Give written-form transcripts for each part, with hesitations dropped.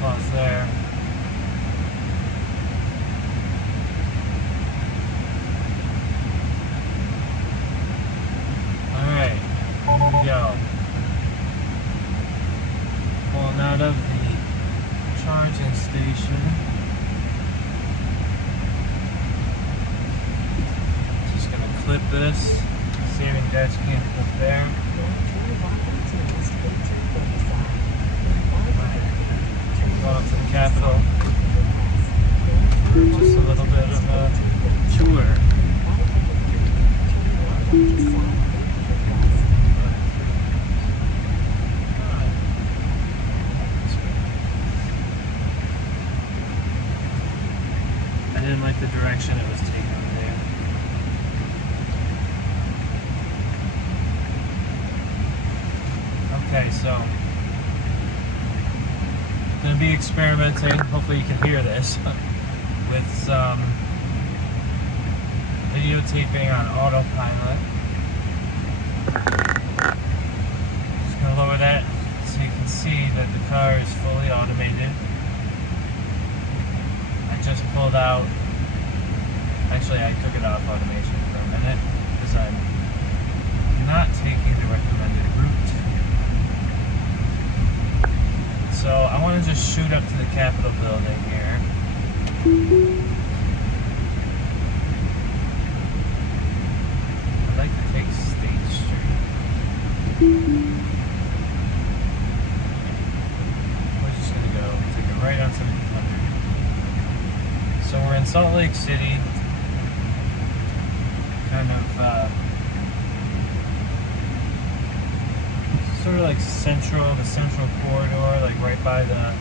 Pause there. Alright, here we go. Pulling out of the charging station. Just gonna clip this, saving dash can't clip there. Going to the Capitol for just a little bit of a tour. I didn't like the direction it was taking there. Okay, so going to be experimenting, hopefully you can hear this, with some videotaping on autopilot. Just going to lower that so you can see that the car is fully automated. I just pulled out, actually I took it off automation for a minute because I'm not taking the recommended route. So I want to just shoot up to the Capitol building here. I'd like to take State Street. We're just going to go take it right on 1700. So we're in Salt Lake City. Kind of sort of like the central corridor, like right by the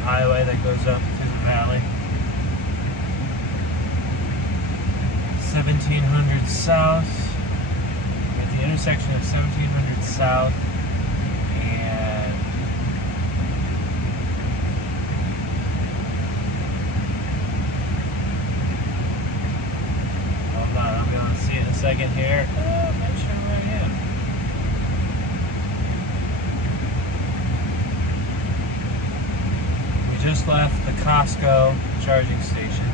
highway that goes up to the valley. 1700 South, at the intersection of 1700 South and hold on, I'll be able to see it in a second here. I'm not sure where I am. Just left the Costco charging station.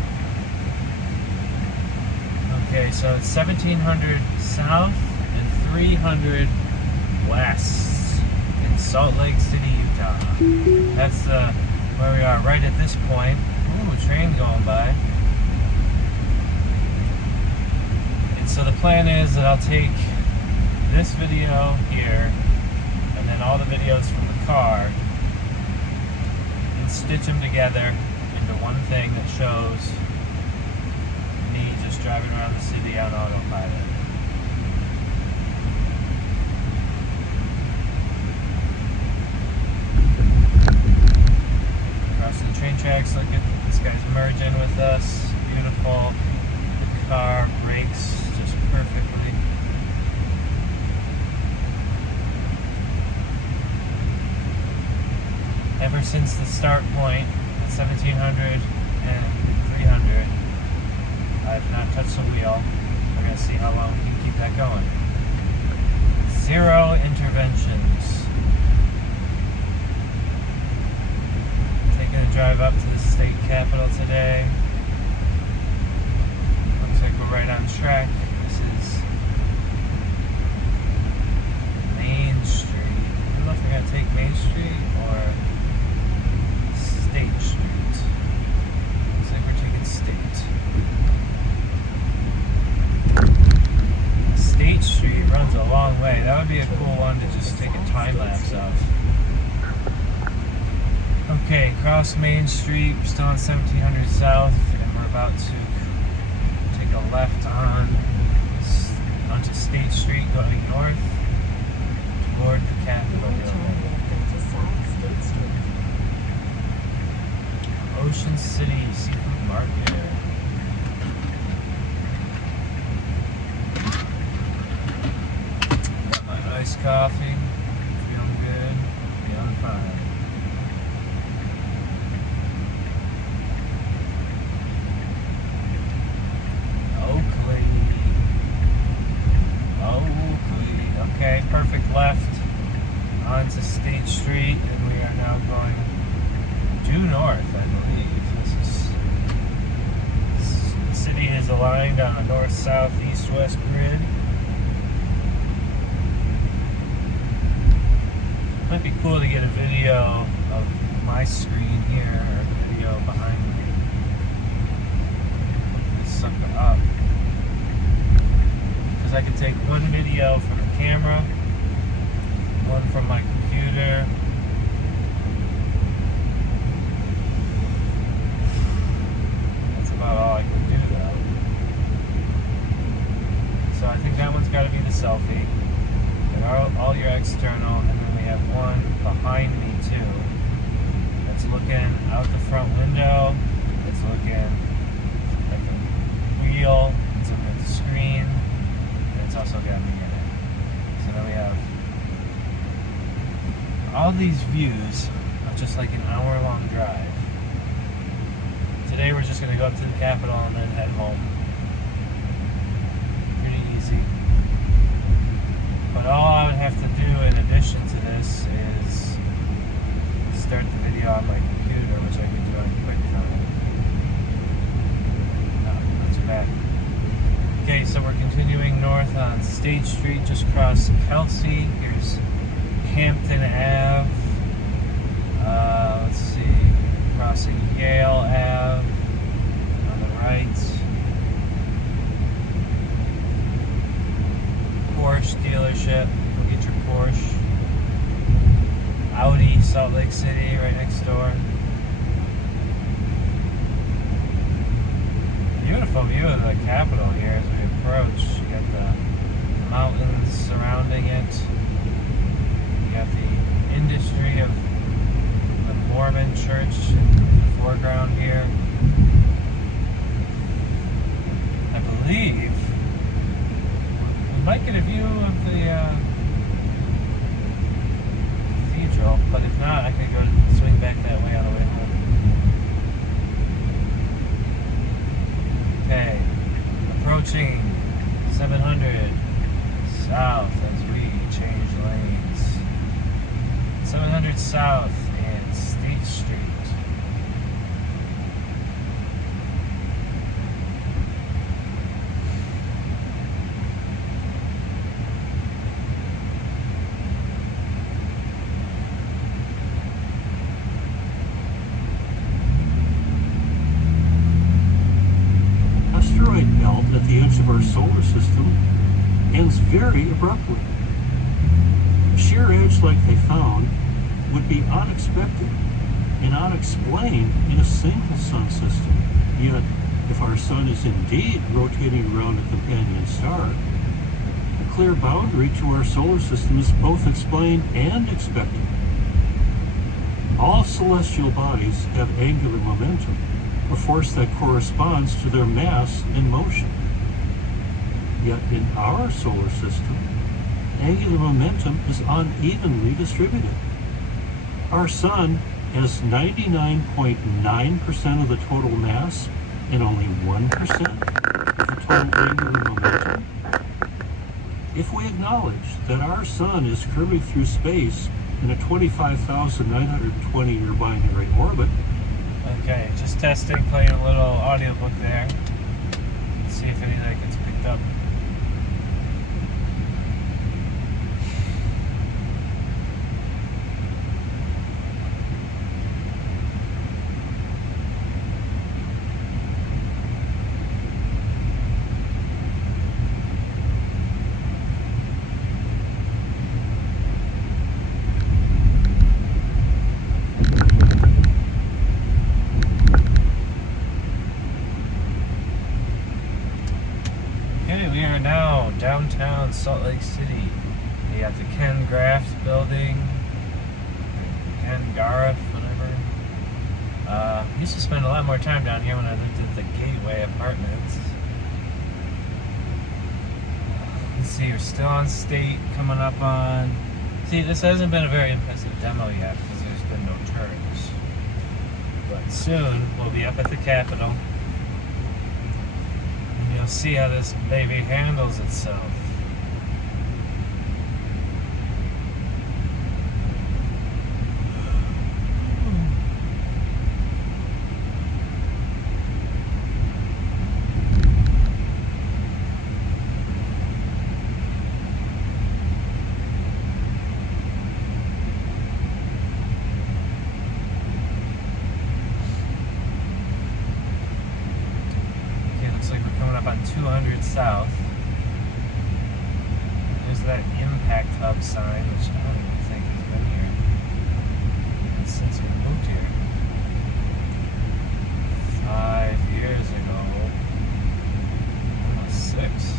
Okay, so it's 1700 South and 300 West in Salt Lake City, Utah. That's where we are right at this point. Ooh, a train going by. And so the plan is that I'll take this video here and then all the videos from the car, stitch them together into one thing that shows me just driving around the city on autopilot. Crossing the train tracks, look at this guy's merging with us. Beautiful. The car brakes just perfectly. Ever since the start point at 1700 and 300, I've not touched the wheel. We're going to see how long we can keep that going. 0 interventions. Taking a drive up to the state capitol today. Looks like we're right on track. This is Main Street. I don't know if we're going to take Main Street or State Street. Looks like we're taking State. State Street runs a long way. That would be a cool one to just take a time lapse of. Okay, cross Main Street, we're still on 1700 South, and we're about to take a left onto State Street going north toward the Capitol building. Ocean City Seafood Market. Got my iced coffee. Feeling good. Feeling fine. Oakley. Okay. onto State Street, and we are now going due north, I believe. The city is aligned on a north, south, east, west grid. Might be cool to get a video of my screen here, or a video behind me. Put this sucker up. Because I can take one video from the camera, one from my computer. That's about all I can do though. So I think that one's got to be the selfie. And all your external, and then we have one behind me too. That's looking out the front window. It's looking at the wheel. It's looking at the screen. And it's also got me in it. So then we have all these views of just like an hour-long drive. Today we're just going to go up to the Capitol and then head home. Pretty easy. But all I would have to do in addition to this is start the video on my computer, which I can do on QuickTime. No, not too bad. Okay, so we're continuing north on State Street, just across Kelsey. Here's Hampton Ave. Let's see, crossing Yale Ave on the right. Porsche dealership. Go get your Porsche. Audi, Salt Lake City, right next door. Beautiful view of the Capitol here as we approach. You got the mountains surrounding it. You got the industry of the Mormon church in the foreground here. I believe we might get a view of the cathedral, but if not, I could go swing back that way on the way home. Okay, approaching 700 south as we change lanes. 700 south and State Street. Asteroid belt at the edge of our solar system ends very abruptly. A sheer edge like they found would be unexpected and unexplained in a single sun system. Yet, if our sun is indeed rotating around a companion star, a clear boundary to our solar system is both explained and expected. All celestial bodies have angular momentum, a force that corresponds to their mass and motion. Yet in our solar system, angular momentum is unevenly distributed. Our sun has 99.9% of the total mass and only 1% of the total angular momentum. If we acknowledge that our sun is curving through space in a 25,920 year binary orbit. Okay, just testing, playing a little audiobook there. Let's see if any of that gets picked up. We are now downtown Salt Lake City. We got the Ken Graft building, Ken Gareth, whatever. Used to spend a lot more time down here when I lived at the Gateway Apartments. Let's see, we're still on State, coming up on... See, this hasn't been a very impressive demo yet because there's been no turns. But soon, we'll be up at the Capitol. You'll see how this baby handles itself. on 200 South. There's that Impact Hub sign, which I don't even think has been here since we moved here 5 years ago. Almost 6.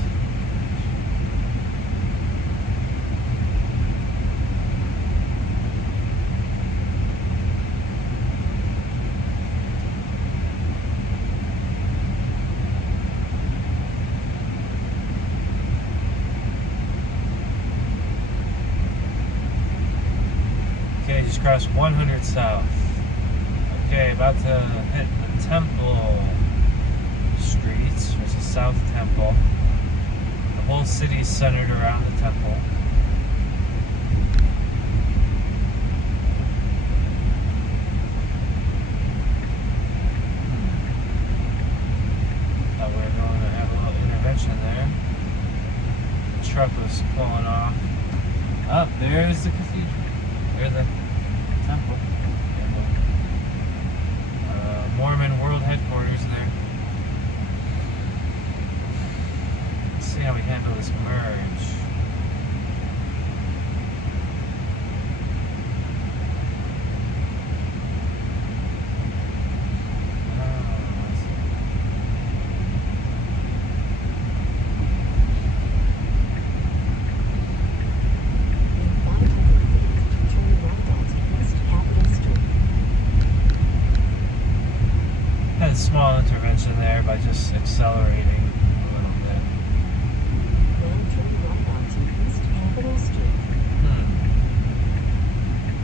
Okay, just crossed 100 South. Okay, about to hit the Temple Streets, which is South Temple. The whole city's centered around the temple. Thought we were going to have a little intervention there. The truck was pulling off. Up there's the cathedral. There's the temple. Mormon World Headquarters there. Let's see how we handle this merge. Small intervention there by just accelerating a little bit.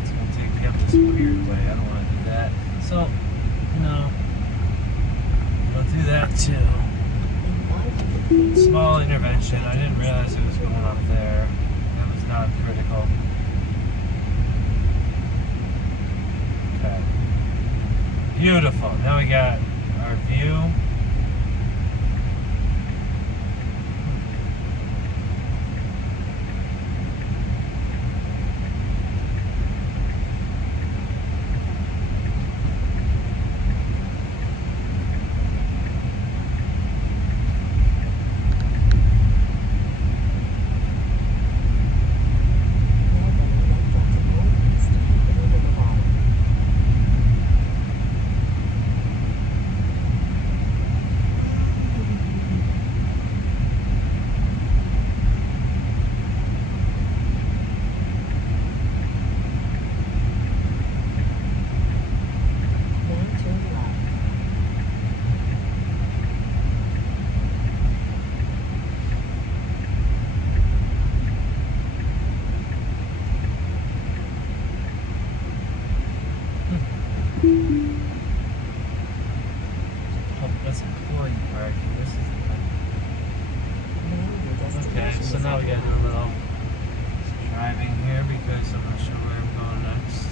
It's going to take me up this weird way. I don't want to do that. So, no. We'll do that too. Small intervention. I didn't realize it was going up there. That was not critical. Okay. Beautiful. Now we got our view. That's employee parking. This is okay, so now we gotta do a little driving here because I'm not sure where I'm going next.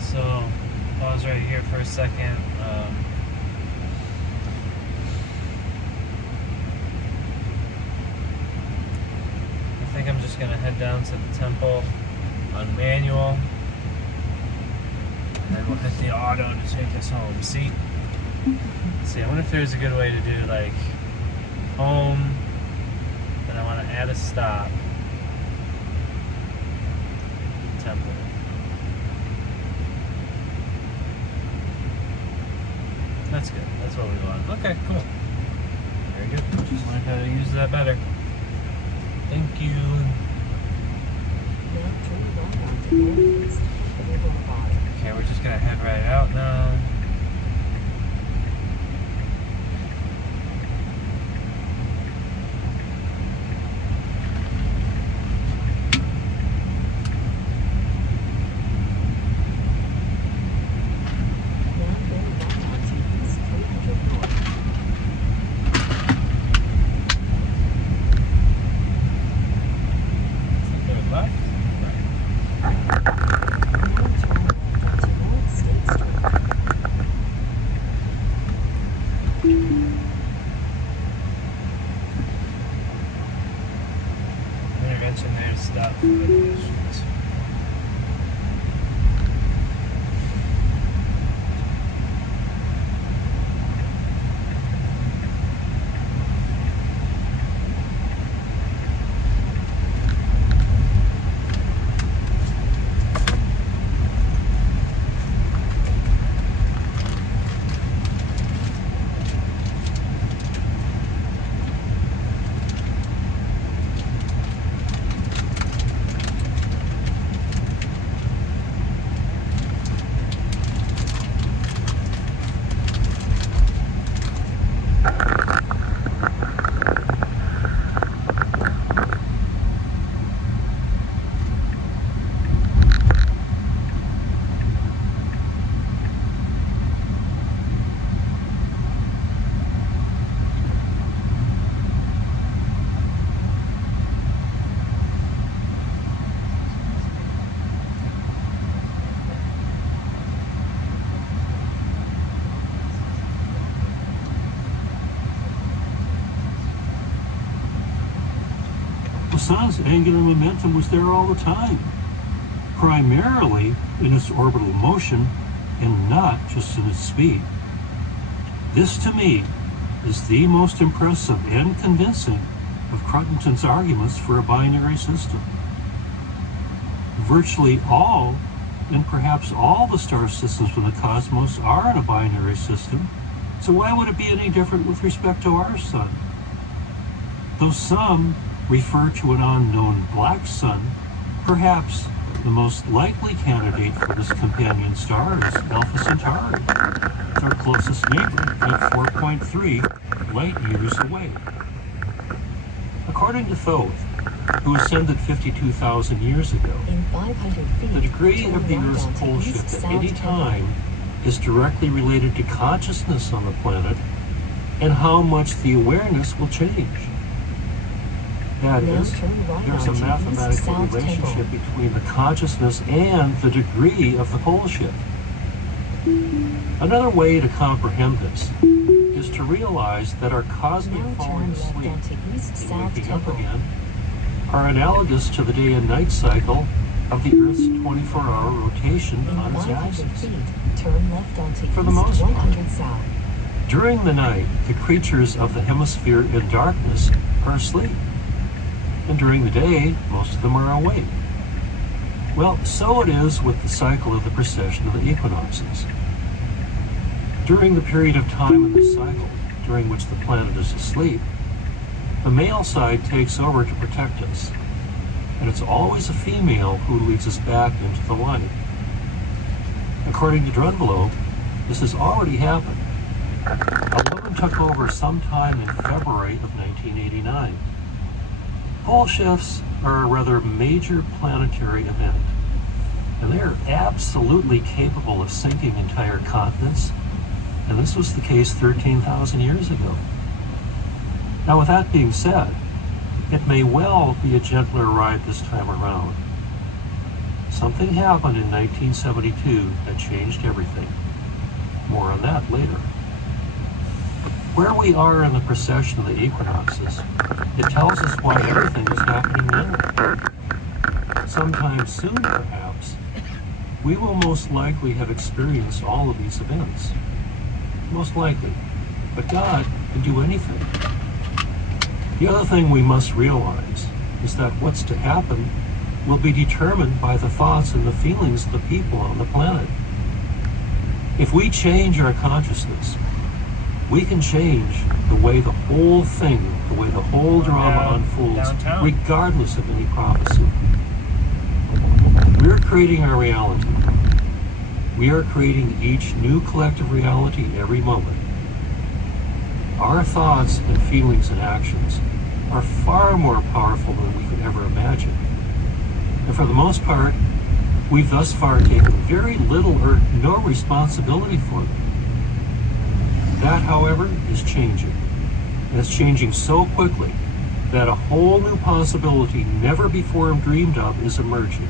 So, pause right here for a second. I think I'm just gonna head down to the temple on manual, and then we'll hit the auto to take us home. See, I wonder if there's a good way to do like home, then I want to add a stop. Temple. That's good. That's what we want. Okay, cool. Very good. Just learned how to use that better. Thank you. Okay, we're just gonna head right out now. mention their stuff. Regulations. The sun's angular momentum was there all the time, primarily in its orbital motion and not just in its speed. This, to me, is the most impressive and convincing of Cruttendon's arguments for a binary system. Virtually all, and perhaps all the star systems in the cosmos are in a binary system, so why would it be any different with respect to our sun? Though some refer to an unknown black sun, perhaps the most likely candidate for this companion star is Alpha Centauri. It's our closest neighbor at 4.3 light years away. According to Thoth, who ascended 52,000 years ago, in 500 feet, the degree of the Earth's pole shift at any time is directly related to consciousness on the planet and how much the awareness will change. That is, there's a mathematical relationship between the consciousness and the degree of the pole shift. Another way to comprehend this is to realize that our cosmic falling asleep and waking up again are analogous to the day and night cycle of the Earth's 24-hour rotation on its axis. For the most part, during the night, the creatures of the hemisphere in darkness are asleep. And during the day, most of them are awake. Well, so it is with the cycle of the precession of the equinoxes. During the period of time in this cycle, during which the planet is asleep, the male side takes over to protect us. And it's always a female who leads us back into the light. According to Drunvalo, this has already happened. A woman took over sometime in February of 1989. Pole shifts are a rather major planetary event, and they are absolutely capable of sinking entire continents, and this was the case 13,000 years ago. Now, with that being said, it may well be a gentler ride this time around. Something happened in 1972 that changed everything. More on that later. Where we are in the precession of the equinoxes, it tells us why everything is happening now. Sometime soon, perhaps, we will most likely have experienced all of these events. Most likely. But God can do anything. The other thing we must realize is that what's to happen will be determined by the thoughts and the feelings of the people on the planet. If we change our consciousness, we can change the way the whole thing, the way the whole drama unfolds, regardless of any prophecy. We're creating our reality. We are creating each new collective reality every moment. Our thoughts and feelings and actions are far more powerful than we could ever imagine. And for the most part, we've thus far taken very little or no responsibility for them. That, however, is changing. And it's changing so quickly that a whole new possibility never before dreamed of is emerging.